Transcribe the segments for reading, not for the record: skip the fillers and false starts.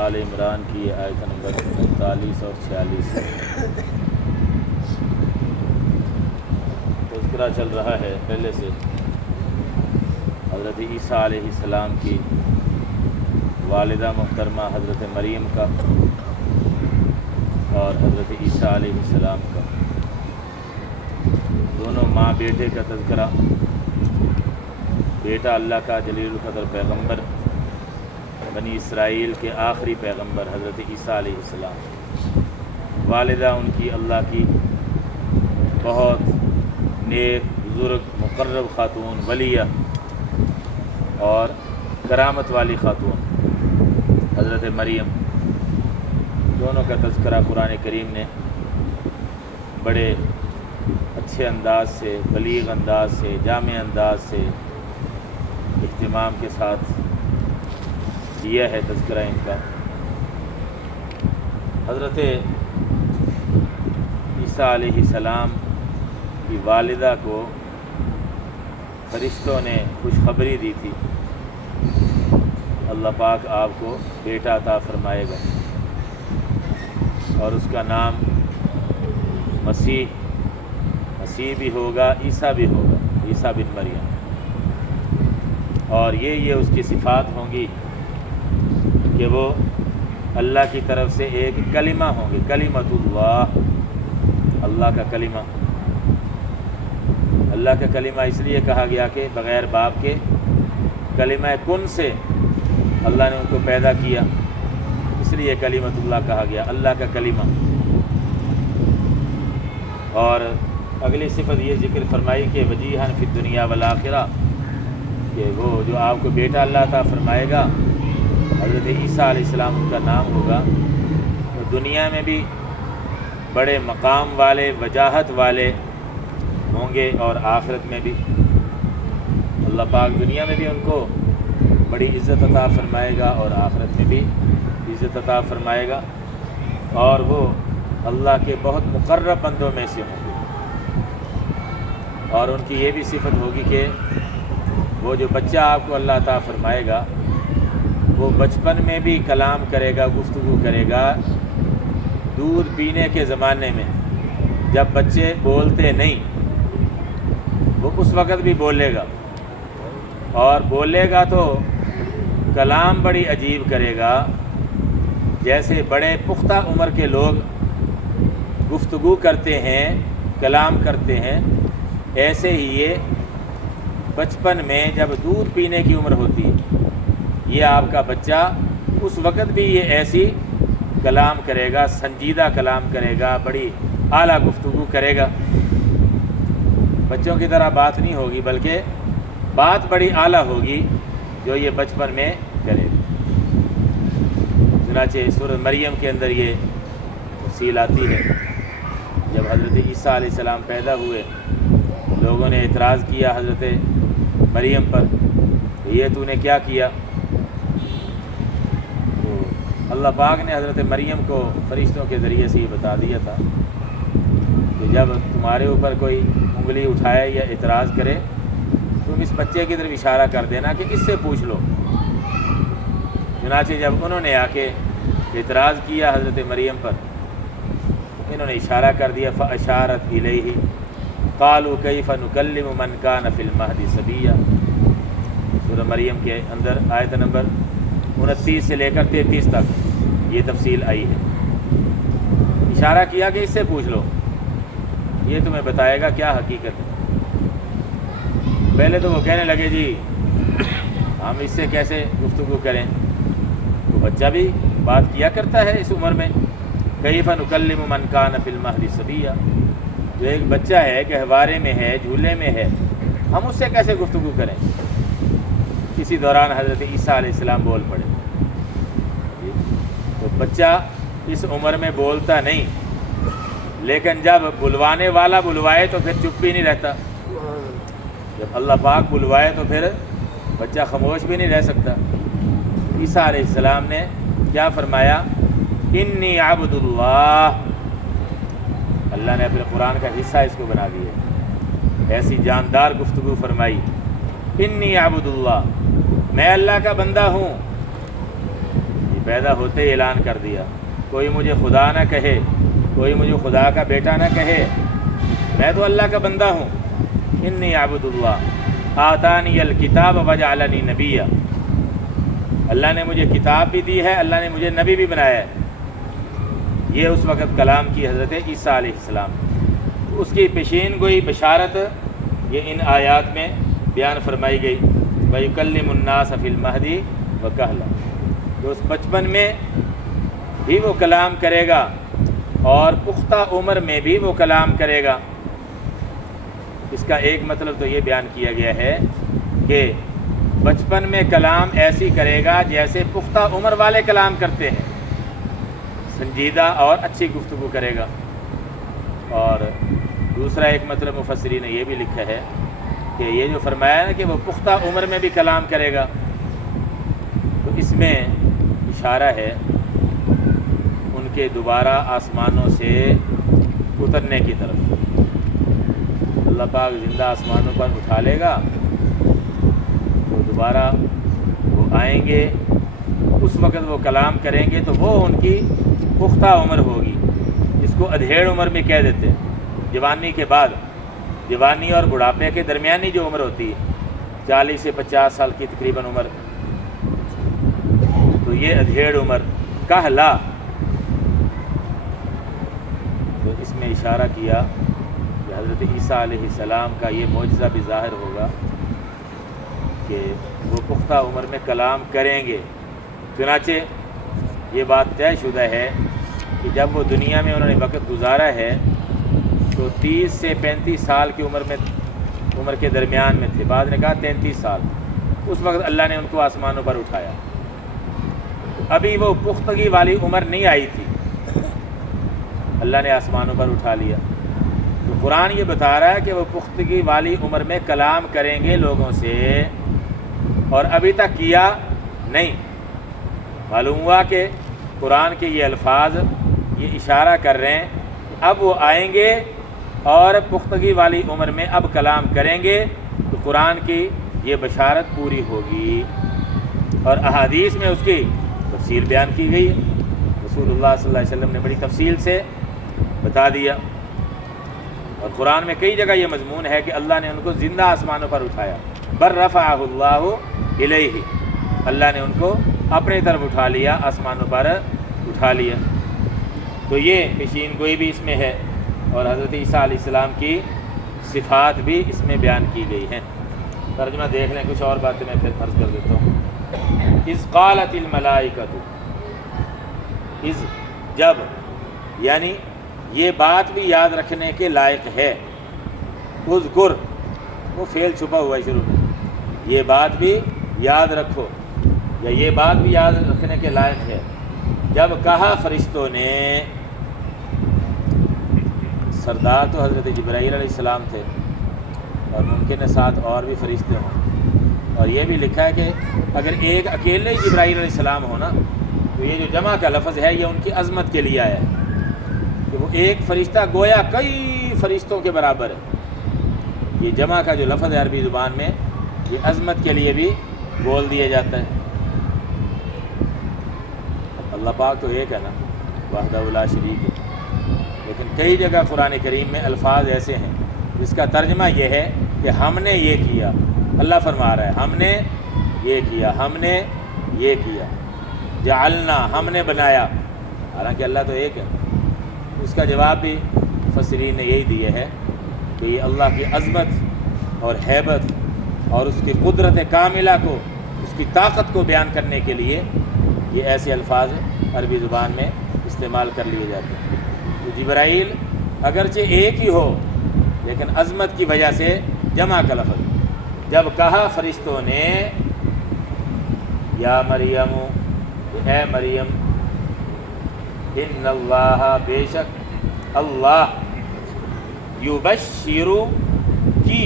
آل عمران کی آیت نمبر 45 اور 46 تذکرہ چل رہا ہے پہلے سے حضرت عیسیٰ علیہ السلام کی والدہ محترمہ حضرت مریم کا اور حضرت عیسیٰ علیہ السلام کا، دونوں ماں بیٹے کا تذکرہ۔ بیٹا اللہ کا جلیل القدر پیغمبر، بنی اسرائیل کے آخری پیغمبر حضرت عیسیٰ علیہ السلام، والدہ ان کی اللہ کی بہت نیک بزرگ مقرب خاتون، ولیہ اور کرامت والی خاتون حضرت مریم، دونوں کا تذکرہ قرآن کریم نے بڑے اچھے انداز سے، بلیغ انداز سے، جامع انداز سے، اہتمام کے ساتھ دیا ہے تذکرہ ان کا۔ حضرت عیسیٰ علیہ السلام کی والدہ کو فرشتوں نے خوشخبری دی تھی، اللہ پاک آپ کو بیٹا عطا فرمائے گا اور اس کا نام مسیح بھی ہوگا، عیسیٰ بھی ہوگا، عیسیٰ بن مریم، اور یہ اس کی صفات ہوں گی کہ وہ اللہ کی طرف سے ایک کلمہ ہوں گے، کلمۃ اللہ، اللہ کا کلمہ۔ اللہ کا کلمہ اس لیے کہا گیا کہ بغیر باپ کے کلمہ کن سے اللہ نے ان کو پیدا کیا، اس لیے کلمۃ اللہ کہا گیا، اللہ کا کلمہ۔ اور اگلی صفت یہ ذکر فرمائی کہ وجیہاً فی الدنیا والآخرہ، کہ وہ جو آپ کو بیٹا اللہ عطا فرمائے گا، حضرت عیسیٰ علیہ السلام ان کا نام ہوگا، وہ دنیا میں بھی بڑے مقام والے، وجاہت والے ہوں گے اور آخرت میں بھی۔ اللہ پاک دنیا میں بھی ان کو بڑی عزت عطا فرمائے گا اور آخرت میں بھی عزت عطا فرمائے گا، اور وہ اللہ کے بہت مقرب بندوں میں سے ہوں گے۔ اور ان کی یہ بھی صفت ہوگی کہ وہ جو بچہ آپ کو اللہ عطا فرمائے گا، وہ بچپن میں بھی کلام کرے گا، گفتگو کرے گا۔ دودھ پینے کے زمانے میں جب بچے بولتے نہیں، وہ اس وقت بھی بولے گا، اور بولے گا تو کلام بڑی عجیب کرے گا، جیسے بڑے پختہ عمر کے لوگ گفتگو کرتے ہیں، کلام کرتے ہیں، ایسے ہی یہ بچپن میں جب دودھ پینے کی عمر ہوتی ہے، یہ آپ کا بچہ اس وقت بھی یہ ایسی کلام کرے گا، سنجیدہ کلام کرے گا، بڑی اعلیٰ گفتگو کرے گا۔ بچوں کی طرح بات نہیں ہوگی، بلکہ بات بڑی اعلیٰ ہوگی جو یہ بچپن میں کرے گا۔ چنانچہ سورۃ مریم کے اندر یہ تفصیل آتی ہے، جب حضرت عیسیٰ علیہ السلام پیدا ہوئے، لوگوں نے اعتراض کیا حضرت مریم پر کہ یہ تو نے کیا کیا؟ تو اللہ پاک نے حضرت مریم کو فرشتوں کے ذریعے سے یہ بتا دیا تھا کہ جب تمہارے اوپر کوئی انگلی اٹھائے یا اعتراض کرے، تم اس بچے کی طرف اشارہ کر دینا کہ اس سے پوچھ لو۔ چنانچہ جب انہوں نے آ کے اعتراض کیا حضرت مریم پر، انہوں نے اشارہ کر دیا، فَأَشَارَتْ إِلَيْهِ قَالُوا كَيْفَ نُكَلِّمُ مَنْ كَانَ فِي الْمَهْدِ صَبِيًّا۔ سورہ مریم کے اندر آیت نمبر 29 سے لے کر 33 تک یہ تفصیل آئی ہے۔ اشارہ کیا کہ اس سے پوچھ لو، یہ تمہیں بتائے گا کیا حقیقت ہے۔ پہلے تو وہ کہنے لگے جی ہم اس سے کیسے گفتگو کریں، وہ بچہ بھی بات کیا کرتا ہے اس عمر میں۔ کیف نکلم من کان فی المہد صبیا، جو ایک بچہ ہے، گہوارے میں ہے، جھولے میں ہے، ہم اس سے کیسے گفتگو کریں۔ اسی دوران حضرت عیسیٰ علیہ السلام بول پڑے۔ تو بچہ اس عمر میں بولتا نہیں، لیکن جب بلوانے والا بلوائے تو پھر چپ بھی نہیں رہتا۔ جب اللہ پاک بلوائے تو پھر بچہ خاموش بھی نہیں رہ سکتا۔ عیسیٰ علیہ السلام نے کیا فرمایا؟ انی عبد اللہ، اللہ نے اپنے قرآن کا حصہ اس کو بنا دیا، ایسی جاندار گفتگو فرمائی، انی عبد اللہ، میں اللہ کا بندہ ہوں۔ پیدا ہوتے ہی اعلان کر دیا، کوئی مجھے خدا نہ کہے، کوئی مجھے خدا کا بیٹا نہ کہے، میں تو اللہ کا بندہ ہوں۔ انی عبد اللہ آتانی الکتاب وجعلنی نبیا، اللہ نے مجھے کتاب بھی دی ہے، اللہ نے مجھے نبی بھی بنایا ہے۔ یہ اس وقت کلام کی حضرت عیسیٰ علیہ السلام، اس کی پیشین گوئی بشارت یہ ان آیات میں بیان فرمائی گئی۔ وَيُكَلِّمُ النَّاسَ فِي الْمَهْدِ وَكَهْلًا، تو اس بچپن میں بھی وہ کلام کرے گا اور پختہ عمر میں بھی وہ کلام کرے گا۔ اس کا ایک مطلب تو یہ بیان کیا گیا ہے کہ بچپن میں کلام ایسی کرے گا جیسے پختہ عمر والے کلام کرتے ہیں، سنجیدہ اور اچھی گفتگو کرے گا۔ اور دوسرا ایک مطلب مفسرین نے یہ بھی لکھا ہے کہ یہ جو فرمایا نا کہ وہ پختہ عمر میں بھی کلام کرے گا، تو اس میں اشارہ ہے ان کے دوبارہ آسمانوں سے اترنے کی طرف۔ اللہ پاک زندہ آسمانوں پر اٹھا لے گا، تو دوبارہ وہ آئیں گے، اس وقت وہ کلام کریں گے تو وہ ان کی پختہ عمر ہوگی، جس کو ادھیڑ عمر بھی کہہ دیتے ہیں۔ جوانی کے بعد، جوانی اور بڑھاپے کے درمیانی جو عمر ہوتی ہے 40 سے 50 سال کی تقریباً عمر، تو یہ ادھیڑ عمر کہلا۔ تو اس میں اشارہ کیا کہ حضرت عیسیٰ علیہ السلام کا یہ معجزہ بھی ظاہر ہوگا کہ وہ پختہ عمر میں کلام کریں گے۔ چنانچہ یہ بات طے شدہ ہے کہ جب وہ دنیا میں انہوں نے وقت گزارا ہے تو 30 سے 35 سال کی عمر کے درمیان میں تھے، بعض نے کہا 33 سال۔ اس وقت اللہ نے ان کو آسمانوں پر اٹھایا، ابھی وہ پختگی والی عمر نہیں آئی تھی، اللہ نے آسمانوں پر اٹھا لیا۔ تو قرآن یہ بتا رہا ہے کہ وہ پختگی والی عمر میں کلام کریں گے لوگوں سے، اور ابھی تک کیا نہیں۔ معلوم ہوا کہ قرآن کے یہ الفاظ یہ اشارہ کر رہے ہیں اب وہ آئیں گے اور پختگی والی عمر میں اب کلام کریں گے، تو قرآن کی یہ بشارت پوری ہوگی۔ اور احادیث میں اس کی تفصیل بیان کی گئی ہے، رسول اللہ صلی اللہ علیہ وسلم نے بڑی تفصیل سے بتا دیا۔ اور قرآن میں کئی جگہ یہ مضمون ہے کہ اللہ نے ان کو زندہ آسمانوں پر اٹھایا، بر رفعہ اللہ الیہ، اللہ نے ان کو اپنی طرف اٹھا لیا، آسمانوں پر اٹھا لیا۔ تو یہ پیشین گوئی بھی اس میں ہے، اور حضرت عیسیٰ علیہ السلام کی صفات بھی اس میں بیان کی گئی ہیں۔ ترجمہ دیکھ لیں، کچھ اور باتیں میں پھر عرض کر دیتا ہوں۔ اذ قالت الملائکۃ، اذ جب، یعنی یہ بات بھی یاد رکھنے کے لائق ہے۔ اذکر، وہ فعل چھپا ہوا ہے شروع میں، یہ بات بھی یاد رکھو، یا یہ بات بھی یاد رکھنے کے لائق ہے جب کہا فرشتوں نے، سردار تو حضرت جبرائیل علیہ السلام تھے، اور ممکن ہے ساتھ اور بھی فرشتے ہوں، اور یہ بھی لکھا ہے کہ اگر ایک اکیلے جبرائیل علیہ السلام ہو نا، تو یہ جو جمع کا لفظ ہے یہ ان کی عظمت کے لیے آیا ہے کہ وہ ایک فرشتہ گویا کئی فرشتوں کے برابر ہے۔ یہ جمع کا جو لفظ ہے عربی زبان میں، یہ عظمت کے لیے بھی بول دیا جاتا ہے۔ اللہ پاک تو ایک ہے نا، وحدہ لا شریک ہے، لیکن کئی جگہ قرآن کریم میں الفاظ ایسے ہیں جس کا ترجمہ یہ ہے کہ ہم نے یہ کیا۔ اللہ فرما رہا ہے ہم نے یہ کیا، ہم نے یہ کیا، جعلنا، ہم نے بنایا، حالانکہ اللہ تو ایک ہے۔ اس کا جواب بھی مفسرین نے یہی دیا ہے کہ یہ اللہ کی عظمت اور ہیبت اور اس کی قدرت کاملہ کو، اس کی طاقت کو بیان کرنے کے لیے یہ ایسے الفاظ عربی زبان میں استعمال کر لیے جاتے ہیں۔ تو جبرائیل اگرچہ ایک ہی ہو لیکن عظمت کی وجہ سے جمع کا لفظ، جب کہا فرشتوں نے یا مریم، اے مریم، ان اللہ، بے شک اللہ، یبشرو کی،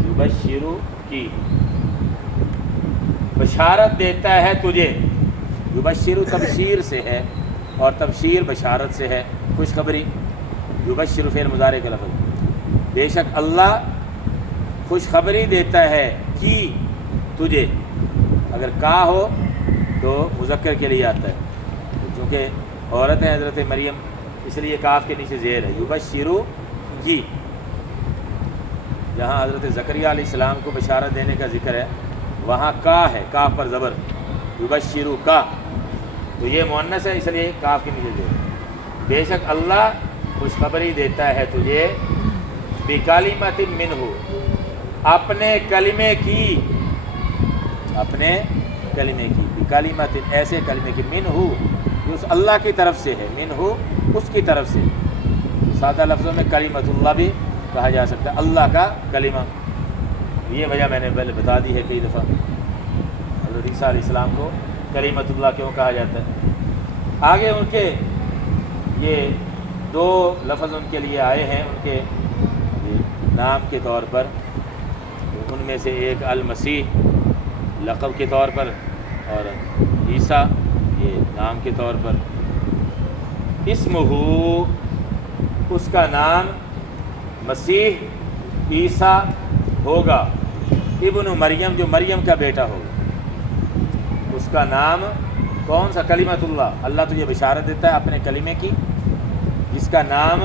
یبشرو کی، بشارت دیتا ہے تجھے۔ یبشرو تبشیر سے ہے، اور تبشیر بشارت سے ہے، خوشخبری۔ یبشر فعل مضارع کا لفظ، بے شک اللہ خوشخبری دیتا ہے کی، تجھے، اگر کا ہو تو مذکر کے لیے آتا ہے، چونکہ عورت ہے حضرت مریم اس لیے کاف کے نیچے زیر ہے۔ یبشرو جی، جہاں حضرت زکریا علیہ السلام کو بشارت دینے کا ذکر ہے وہاں کا ہے، کاف پر زبر، یبشرو کا، تو یہ مؤنث ہے اس لیے کاف کے نیچے زیر۔ بے شک اللہ خوشخبری دیتا ہے تجھے بکلمۃ منہ، اپنے کلمے کی، اپنے کلمے کی، بکلمۃ ایسے کلمے کی، منہ جو اس اللہ کی طرف سے ہے، منہ اس کی طرف سے، سادہ لفظوں میں کلمۃ اللہ بھی کہا جا سکتا ہے، اللہ کا کلمہ۔ یہ وجہ میں نے پہلے بتا دی ہے کئی دفعہ، حضرت عیسیٰ علیہ السلام کو کلمۃ اللہ کیوں کہا جاتا ہے۔ آگے ان کے یہ دو لفظ ان کے لیے آئے ہیں ان کے نام کے طور پر، ان میں سے ایک المسیح لقب کے طور پر اور عیسیٰ یہ نام کے طور پر۔ اسمہ، اس کا نام مسیح عیسیٰ ہوگا، ابن مریم جو مریم کا بیٹا ہوگا، اس کا نام کون سا؟ کلمۃ اللہ، اللہ تجھے بشارت دیتا ہے اپنے کلمے کی، جس کا نام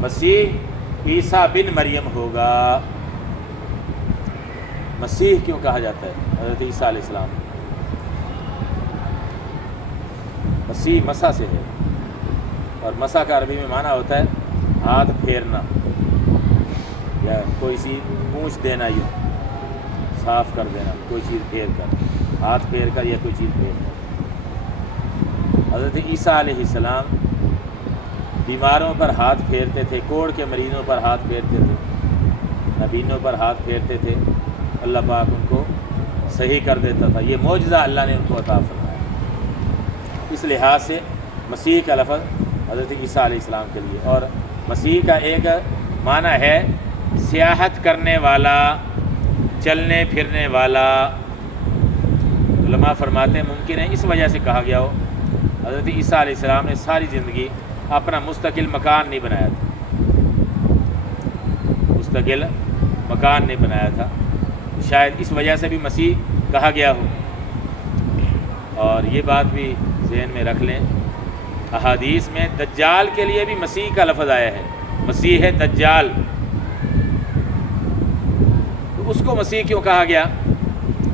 مسیح عیسیٰ بن مریم ہوگا۔ مسیح کیوں کہا جاتا ہے حضرت عیسیٰ علیہ السلام؟ مسیح مسا سے ہے، اور مسا کا عربی میں معنی ہوتا ہے ہاتھ پھیرنا یا کوئی سی پونچھ دینا، یوں صاف کر دینا، کوئی چیز پھیر کر، ہاتھ پھیر کر یا کوئی چیز پھیر کر۔ حضرت عیسیٰ علیہ السلام بیماروں پر ہاتھ پھیرتے تھے، کوڑ کے مریضوں پر ہاتھ پھیرتے تھے، نبینوں پر ہاتھ پھیرتے تھے، اللہ پاک ان کو صحیح کر دیتا تھا۔ یہ معجزہ اللہ نے ان کو عطا فرمایا۔ اس لحاظ سے مسیح کا لفظ حضرت عیسیٰ علیہ السلام کے لیے، اور مسیح کا ایک معنی ہے سیاحت کرنے والا، چلنے پھرنے والا۔ علماء فرماتے ہیں ممکن ہے اس وجہ سے کہا گیا ہو، حضرت عیسیٰ علیہ السلام نے ساری زندگی اپنا مستقل مکان نہیں بنایا تھا، مستقل مکان نہیں بنایا تھا، شاید اس وجہ سے بھی مسیح کہا گیا ہو۔ اور یہ بات بھی ذہن میں رکھ لیں، احادیث میں دجال کے لیے بھی مسیح کا لفظ آیا ہے، مسیح ہے دجال، تو اس کو مسیح کیوں کہا گیا؟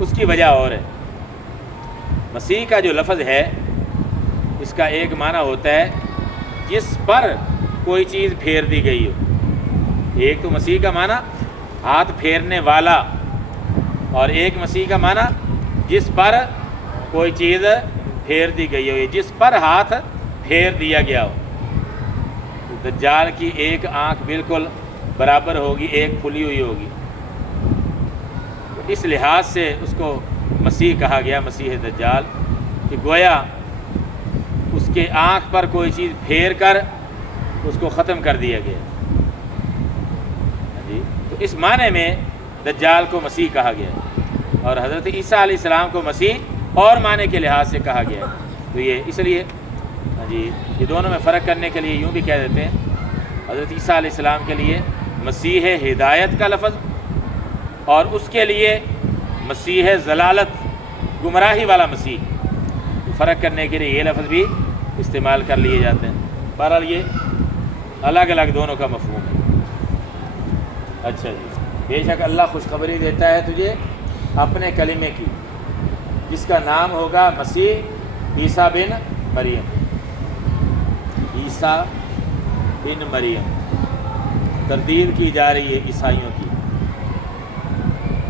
اس کی وجہ اور ہے۔ مسیح کا جو لفظ ہے اس کا ایک معنی ہوتا ہے جس پر کوئی چیز پھیر دی گئی ہو۔ ایک تو مسیح کا معنی ہاتھ پھیرنے والا، اور ایک مسیح کا معنی جس پر کوئی چیز پھیر دی گئی ہو، جس پر ہاتھ پھیر دیا گیا ہو۔ تو دجال کی ایک آنکھ بالکل برابر ہوگی، ایک کھلی ہوئی ہوگی، تو اس لحاظ سے اس کو مسیح کہا گیا، مسیح دجال، کہ گویا اس کے آنکھ پر کوئی چیز پھیر کر اس کو ختم کر دیا گیا۔ جی، تو اس معنی میں دجال کو مسیح کہا گیا ہے، اور حضرت عیسیٰ علیہ السلام کو مسیح اور معنی کے لحاظ سے کہا گیا ہے۔ تو یہ اس لیے جی یہ دونوں میں فرق کرنے کے لیے یوں بھی کہہ دیتے ہیں، حضرت عیسیٰ علیہ السلام کے لیے مسیح ہدایت کا لفظ، اور اس کے لیے مسیح ضلالت، گمراہی والا مسیح، فرق کرنے کے لیے یہ لفظ بھی استعمال کر لیے جاتے ہیں۔ بہرحال یہ الگ الگ دونوں کا مفہوم ہے۔ اچھا جی، بے شک اللہ خوشخبری دیتا ہے تجھے اپنے کلمے کی، جس کا نام ہوگا مسیح عیسیٰ بن مریم۔ عیسیٰ بن مریم تردید کی جا رہی ہے عیسائیوں کی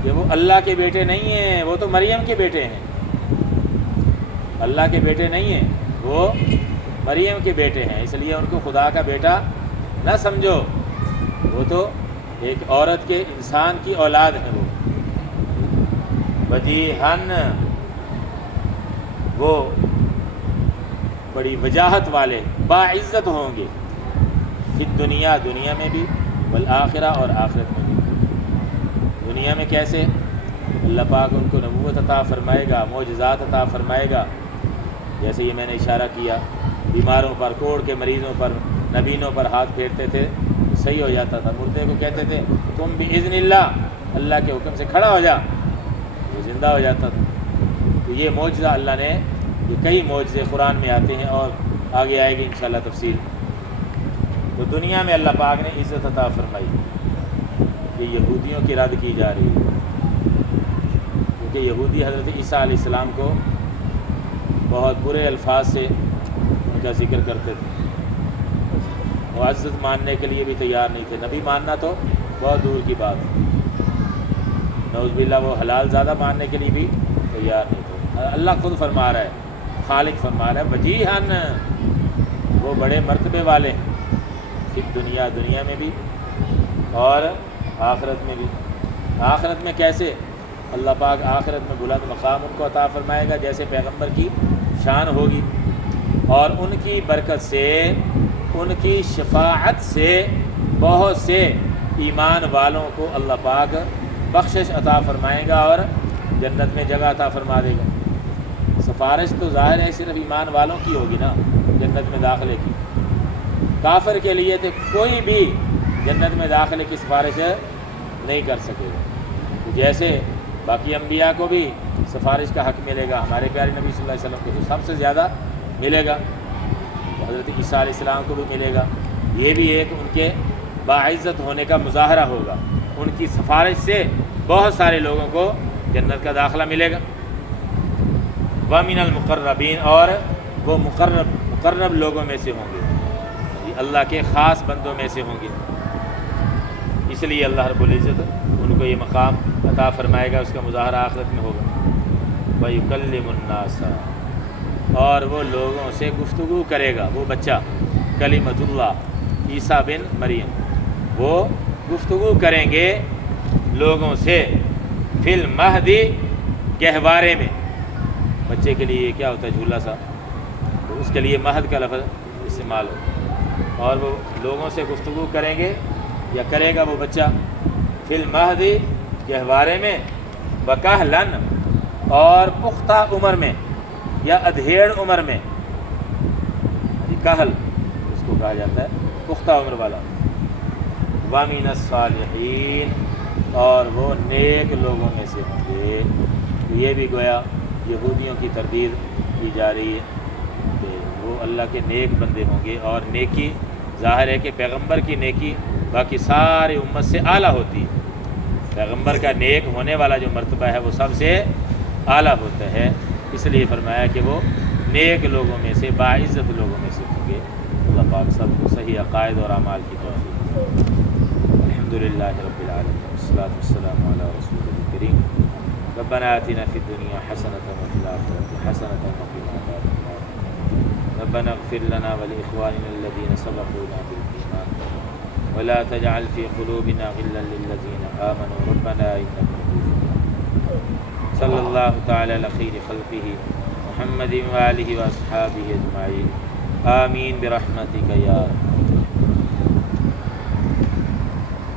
کہ وہ اللہ کے بیٹے نہیں ہیں، وہ تو مریم کے بیٹے ہیں، اللہ کے بیٹے نہیں ہیں، وہ مریم کے بیٹے ہیں، اس لیے ان کو خدا کا بیٹا نہ سمجھو، وہ تو ایک عورت کے انسان کی اولاد ہے۔ وہ وجیہن، وہ بڑی وجاہت والے، باعزت ہوں گے، پھر دنیا میں بھی، والآخرہ، اور آخرت میں بھی۔ دنیا میں کیسے؟ اللہ پاک ان کو نبوت عطا فرمائے گا، معجزات عطا فرمائے گا، جیسے یہ میں نے اشارہ کیا، بیماروں پر، کوڑ کے مریضوں پر، نبینوں پر ہاتھ پھیرتے تھے، صحیح ہو جاتا تھا۔ مردے کو کہتے تھے تم بإذن اللہ، اللہ کے حکم سے کھڑا ہو جا، وہ زندہ ہو جاتا تھا۔ تو یہ معجزہ اللہ نے، یہ کئی معجزے قرآن میں آتے ہیں اور آگے آئے گی انشاءاللہ تفصیل۔ تو دنیا میں اللہ پاک نے عزت عطا فرمائی، یہ یہودیوں کی رد کی جا رہی ہے، کیونکہ یہودی حضرت عیسیٰ علیہ السلام کو بہت برے الفاظ سے ان کا ذکر کرتے تھے، معزز ماننے کے لیے بھی تیار نہیں تھے، نبی ماننا تو بہت دور کی بات، نعوذ باللہ وہ حلال زیادہ ماننے کے لیے بھی تیار نہیں تھے۔ اللہ خود فرما رہا ہے، خالق فرما رہا ہے وجیہن، وہ بڑے مرتبے والے ہیں، صرف دنیا میں بھی اور آخرت میں بھی۔ آخرت میں کیسے؟ اللہ پاک آخرت میں بلند مقام ان کو عطا فرمائے گا جیسے پیغمبر کی شان ہوگی، اور ان کی برکت سے، ان کی شفاعت سے بہت سے ایمان والوں کو اللہ پاک بخشش عطا فرمائے گا اور جنت میں جگہ عطا فرما دے گا۔ سفارش تو ظاہر ہے صرف ایمان والوں کی ہوگی نا جنت میں داخلے کی، کافر کے لیے تو کوئی بھی جنت میں داخلے کی سفارش نہیں کر سکے گا۔ جیسے باقی انبیاء کو بھی سفارش کا حق ملے گا، ہمارے پیارے نبی صلی اللہ علیہ وسلم کو تو سب سے زیادہ ملے گا، حضرت عیسیٰ علیہ السلام کو بھی ملے گا۔ یہ بھی ایک ان کے باعزت ہونے کا مظاہرہ ہوگا، ان کی سفارش سے بہت سارے لوگوں کو جنت کا داخلہ ملے گا۔ وَمِنَ الْمُقَرَّبِينَ، اور وہ مقرب لوگوں میں سے ہوں گے، اللہ کے خاص بندوں میں سے ہوں گے، اس لیے اللہ رب العزت ان کو یہ مقام عطا فرمائے گا، اس کا مظاہرہ آخرت میں ہوگا۔ وَيُكَلِّمُ النَّاسَ، اور وہ لوگوں سے گفتگو کرے گا، وہ بچہ کلمۃ اللہ عیسیٰ بن مریم، وہ گفتگو کریں گے لوگوں سے فی المہدی، گہوارے میں۔ بچے کے لیے کیا ہوتا ہے؟ جھولا سا، تو اس کے لیے مہد کا لفظ استعمال ہو، اور وہ لوگوں سے گفتگو کریں گے یا کرے گا وہ بچہ فی المہدی، گہوارے میں، وکہلن، اور پختہ عمر میں یا ادھیڑ عمر میں، کہل اس کو کہا جاتا ہے پختہ عمر والا۔ وَمِنَ الصَّالِحِينَ، اور وہ نیک لوگوں میں سے ہوں گے۔ یہ بھی گویا یہودیوں کی تردید کی جا رہی ہے کہ وہ اللہ کے نیک بندے ہوں گے، اور نیکی ظاہر ہے کہ پیغمبر کی نیکی باقی ساری امت سے اعلیٰ ہوتی ہے، پیغمبر کا نیک ہونے والا جو مرتبہ ہے وہ سب سے اعلیٰ ہوتا ہے، اس لیے فرمایا کہ وہ نیک لوگوں میں سے، باعزت لوگوں میں سے ہوں گے۔ اللہ پاک سب کو صحیح عقائد اور اعمال کی توفیق۔ الحمدللہ رب العالمین، والصلاۃ والسلام علی رسول الکریم۔ ربنا آتنا فی الدنیا حسنۃ وفی الآخرۃ حسنۃ وقنا عذاب النار۔ ربنا اغفر لنا ولإخواننا الذین سبقونا بالایمان ولا تجعل في قلوبنا غلا للذین آمنوا ربنا إنك رؤوف رحیم۔ صلی اللہ تعالی علی خیر خلقہ محمد وآلہ وأصحابہ اجمعین، آمین برحمتک یا رب۔